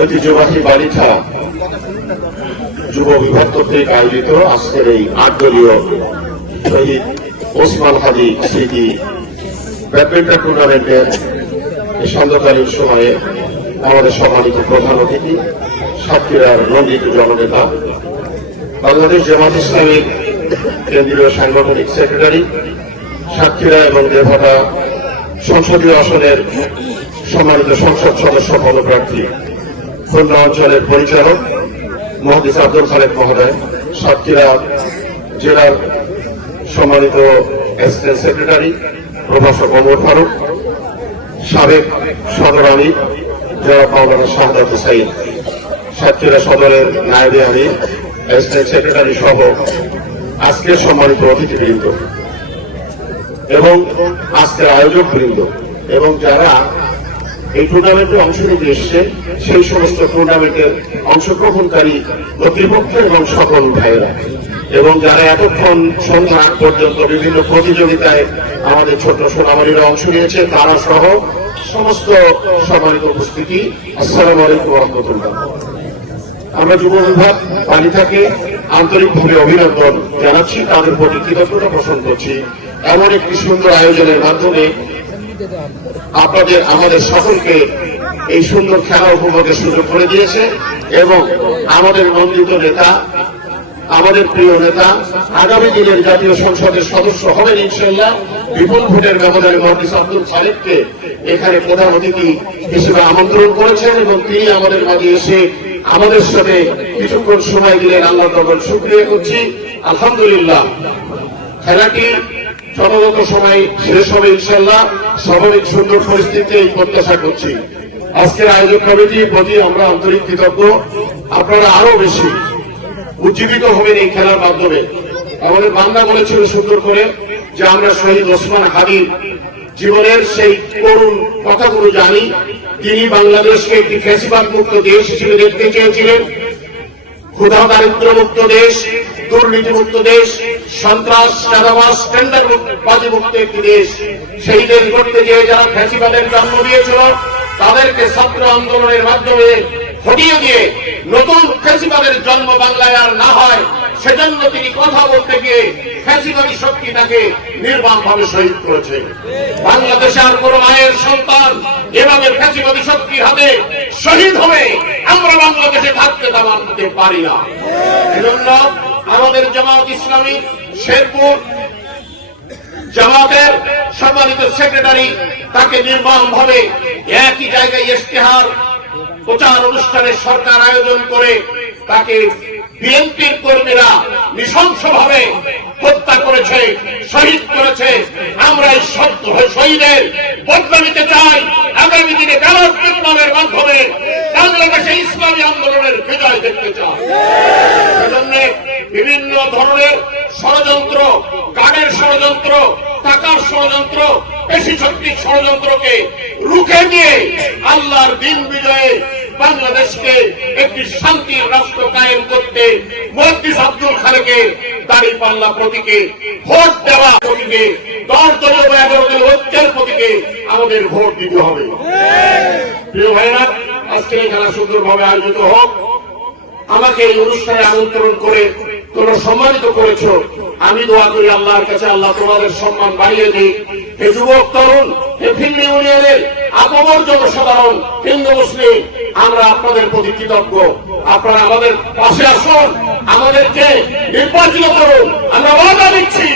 ঐতিহ্যবাহী বালিথা যুব বিভাগ কর্তৃক আয়োজিত আজকের এই ৮ দলীয় শহীদ ওসমান হাদি স্মৃতি ব্যাডমিন্টন টুর্নামেন্টের সান্ধ্যকালীন সময়ে আমাদের সম্মানিত প্রধান অতিথি সাতক্ষীরার নন্দিত জননেতা বাংলাদেশ জামাত ইসলামীর কেন্দ্রীয় সাংগঠনিক সেক্রেটারি সাতক্ষীরা এবং দেবহাটা সংসদীয় আসনের সম্মানিত সংসদ সদস্য পদপ্রার্থী খুলনা অঞ্চলের পরিচালক মহাদিস আব্দুল খালেক মহোদয়, সাতক্ষীরা জেলার সম্মানিত অ্যাসিস্ট্যান্ট সেক্রেটারি প্রভাষক ওমর ফারুক, সাবেক সদর আমির জনাব মাওলানা শাহাদাত হুসাইন, সাতক্ষীরা সদরের নায়েবে আমির, অ্যাসিস্ট্যান্ট সেক্রেটারি সহ আজকের সম্মানিত অতিথিবৃন্দ এবং আজকের আয়োজক বৃন্দ এবং যারা এই টুর্নামেন্টে অংশ নিতে এসছে সেই সমস্ত টুর্নামেন্টের অংশগ্রহণকারী কর্তৃপক্ষ এবং সকল ভাইয়েরা এবং যারা এতক্ষণ সন্ধ্যা আগ পর্যন্ত বিভিন্ন প্রতিযোগিতায় আমাদের ছোট সোনামারীরা অংশ নিয়েছে তারা সহ সমস্ত সম্মানিত উপস্থিতি, আসসালামু আলাইকুম ওয়া রাহমাতুল্লাহ। আমরা যুব বিভাগ বালিথাকে আন্তরিকভাবে অভিনন্দন জানাচ্ছি, তাদের প্রতি কৃতজ্ঞতা পোষণ করছি। এমন একটি সুন্দর আয়োজনের মাধ্যমে আমাদের সকলকে এই সুন্দর খেলা উপভোগের সুযোগ করে দিয়েছে এবং আমাদের নন্দিত নেতা, আমাদের প্রিয় নেতা আগামী দিনের জাতীয় সংসদের সদস্য হবেন ইনশাআল্লাহ বিপুল ভোটের ব্যবধানে মহাদিস আব্দুল খালেককে এখানে প্রধান অতিথি হিসেবে আমন্ত্রণ করেছেন এবং তিনি আমাদের মাঝে এসে আমাদের সাথে কিছুক্ষণ সময় দিলেন। আল্লাহ তাআলার শুকরিয়া করছি। আলহামদুলিল্লাহ, খেলাটি যথাযথ সময় শেষ হবে ইনশাআল্লাহ, স্বাভাবিক সুন্দর পরিস্থিতিতে এই প্রত্যাশা করছি। আজকের আয়োজক কমিটির প্রতি আমরা আন্তরিক কৃতজ্ঞ। আপনারা আরো বেশি উজ্জীবিত হবেন এই খেলার মাধ্যমে। আমাদের বান্দা বলেছিল সুন্দর করে যে আমরা শহীদ ওসমান হাদির জীবনের সেই করুণ কথাগুলো জানি। তিনি বাংলাদেশকে একটি ফ্যাসিবাদ মুক্ত দেশ হিসেবে দেখতে চেয়েছিলেন, ক্ষুধা দারিদ্র মুক্ত দেশ, দুর্নীতি মুক্ত দেশ, সন্ত্রাস চাঁদাবাজ টেন্ডারবাজি মুক্ত একটি দেশ। সেই দেশ গড়তে গিয়ে যারা ফ্যাসিবাদের জন্ম দিয়েছিল তাদেরকে ছাত্র আন্দোলনের মাধ্যমে হটিয়ে দিয়ে নতুন ফ্যাসিবাদের জন্ম বাংলায় আর না হয় সেজন্য তিনি কথা বলতে গিয়ে ফ্যাসিবাদী শক্তি তাকে নির্মমভাবে শহীদ করেছে। বাংলাদেশে আর কোন মায়ের সন্তান এভাবে ফ্যাসিবাদী শক্তির হাতে শহীদ হবে আমরা বাংলাদেশে থাকতে দাঁড়াতে পারি না। এজন্য আমাদের জামাত ইসলামী শেরপুর জামাতের সম্মানিত সেক্রেটারি তাকে নির্মমভাবে একই জায়গায় ইশতেহার প্রচার অনুষ্ঠানের সরকার আয়োজন করে তাকে বিএনপির কর্মীরা নৃশংসভাবে হত্যা করেছে, শহীদ করেছে। আমরা এই শহীদের বদলা নিতে চাই। আগামী দিনে ব্যালট বিপ্লবের মাধ্যমে বাংলাদেশে ইসলামী আন্দোলনের বিজয় দেখতে চাই। সেজন্য বিভিন্ন ধরনের ষড়যন্ত্র, কার্ডের ষড়যন্ত্র, টাকার ষড়যন্ত্র, পেশি শক্তির ষড়যন্ত্রকে রুখে দিয়ে আল্লাহর দিন বিজয়ে বাংলাদেশকে একটি শান্তির রাষ্ট্র কায়েম করতে মহাদিস আব্দুল খালেকের দাঁড়িপাল্লা প্রতীকে ভোট দেওয়া প্রতীকে 10 দলীয় 11 দলীয় ঐক্যের প্রতীকে আমাদের ভোট দিতে হবে। প্রিয় ভাইরা, আজকে এই খেলা সুন্দরভাবে আয়োজিত হোক। আমাকে এই অনুষ্ঠানে আমন্ত্রণ করে তোমরা সম্মানিত করেছ। আমি দোয়া করি আল্লাহর কাছে আল্লাহ তোমাদের সম্মান বাড়িয়ে দিক। হে যুবক তরুণ, হে ফিল্মি ইউনিয়নের আপমর জনসাধারণ, হিন্দু মুসলিম, আমরা আপনাদের প্রতি কৃতজ্ঞ। আপনারা আমাদের পাশে আসুন, আমাদেরকে নির্বাচিত করুন। আমরা ওয়াদা দিচ্ছি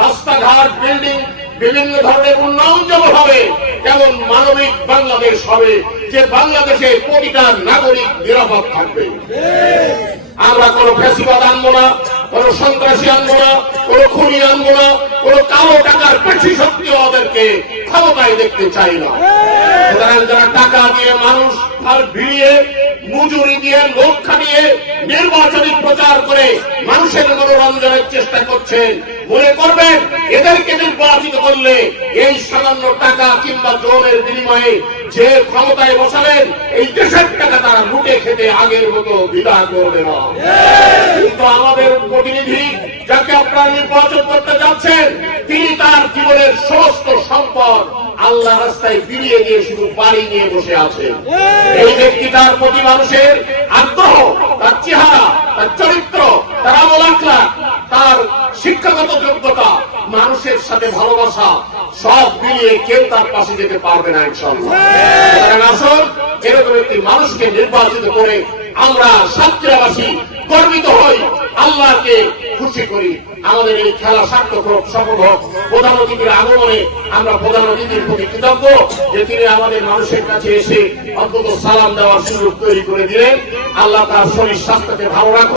রাস্তাঘাট, বিল্ডিং, বিভিন্ন ধরনের উন্নয়ন যেমন হবে তেমন মানবিক বাংলাদেশ হবে, যে বাংলাদেশে প্রতিটা নাগরিক নিরাপদ থাকবে। আমরা কোন ফ্যাসিবাদ আনবো না, কোন সন্ত্রাসী আনবো না, কোন খুনি আনবো না, কোন কালো টাকার পেশি শক্তি ওদেরকে ক্ষমতায় দেখতে চাই না। সুতরাং যারা টাকা দিয়ে মানুষ আর ভিড়িয়ে মজুরি দিয়ে লোক খাটিয়ে নির্বাচনী প্রচার করে মানুষের মনোরঞ্জনের চেষ্টা করছেন, মনে করবেন এদেরকে নির্বাচিত করলে এই সামান্য টাকা কিংবা জোরের বিনিময়ে যে ক্ষমতায় বসালেন এই দেশের টাকা তারা লুটে খেতে আগের মতো বিদায় করবে না। কিন্তু আমাদের প্রতিনিধি যাকে আপনারা নির্বাচন করতে যাচ্ছেন, তিনি তার জীবনের সমস্ত সম্পদ আল্লাহ রাস্তায় বিলিয়ে দিয়ে শুধু বাড়ি নিয়ে বসে আছেন। এই ব্যক্তি তার প্রতি মানুষের আগ্রহ, তার চেহারা, তার চরিত্র, তার আমল আখলাক, তার শিক্ষাগত যোগ্যতা, মানুষের সাথে ভালোবাসা সব মিলিয়ে কেউ তার পাশে যেতে পারবে না ইনশাআল্লাহ। আসুন এরকম একটি মানুষকে নির্বাচিত করে আমরা সাতক্ষীরাবাসী গর্বিত হই, আল্লাহকে খুশি করি। আমাদের এই খেলা সার্থক হোক, সফল হোক। প্রধান অতিথির আগমনে আমরা প্রধান অতিথির প্রতি কৃতজ্ঞ যে তিনি আমাদের মানুষের কাছে এসে অন্তত সালাম দেওয়ার সুযোগ তৈরি করে দিলেন। আল্লাহ তার শরীর স্বাস্থ্যকে ভালো রাখুন।